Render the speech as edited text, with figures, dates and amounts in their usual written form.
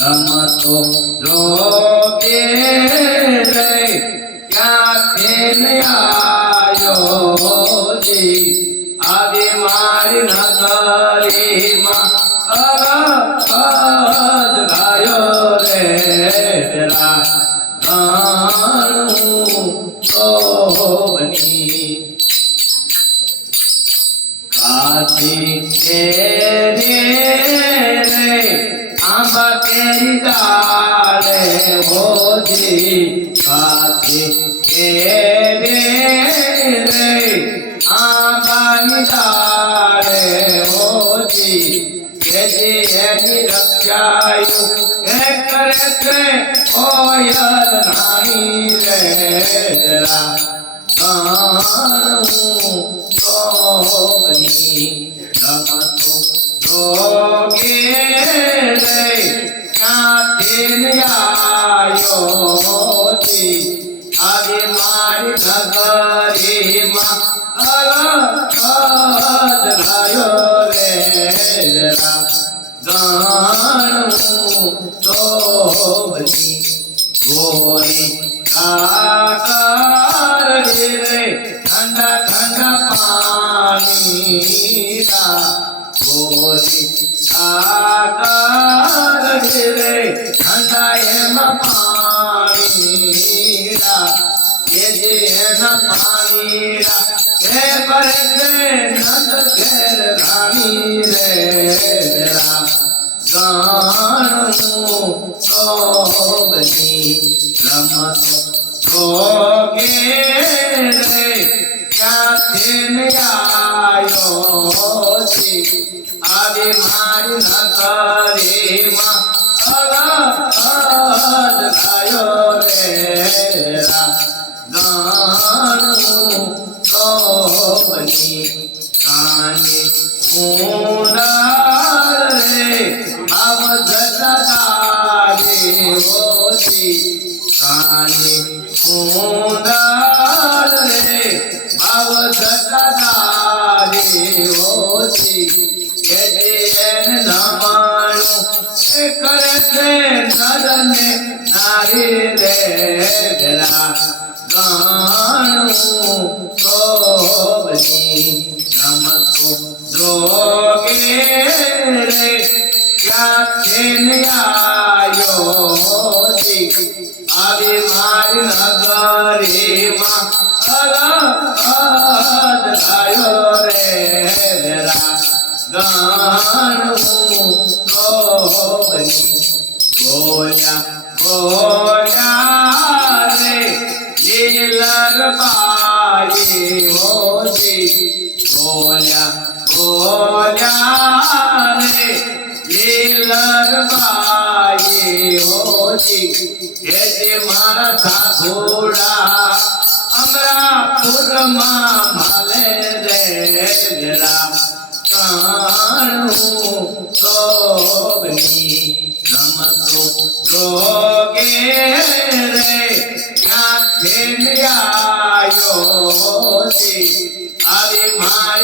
રમતો રોગે રે ક્યાંથી આયો જી આવે મારી નગરીમાં અરપદ ગાયો રે તેરા ગાણું શોભની કાશી केरी डाले हो जी काशी केरे रे आंबानी डाले हो जी के जी एनी रक्षायु के करे थे ओयल नानी रे तेरा गाणु शोभनी रमतो जोगे आगे मारी नगरीमा अरपद गायो रे तेरा गाणुं शोभनी गोरी काकर रे ठंडा ठंडा पानी रा गोरी काकर रे ठंडा एमा पानी ये जे न पानीरा के बरसे नंद घेर रानी रे तेरा गाणुं शोभनी रमतो जोगे रे क्याथी आयो जी आवे मारी नगरीमा अरपद गायो रे तेरा गाणुं शोभनी काने मुंडार रे भाव जटाधारी हो जी काने मुंडार रे भाव जटाधारी हो जी के जेन नमाणु करते नर ने नारी रे तेरा गाणुं शोभनी रमतो जोगे रे क्याथी आयो जी आवे मारी नगरीमा अरपद गायो रे तेरा गाणुं शोभनी बोल्या बोल्या रे लीलर बाई हो जी बोल्या बोल्या रे लीलर बाई हो जी हे जे मारा साधुड़ा अमरापुर मां भाले रे तेरा गाणुं शोभनी रमतो जोगे रे क्याथी आयो जी आवे मारी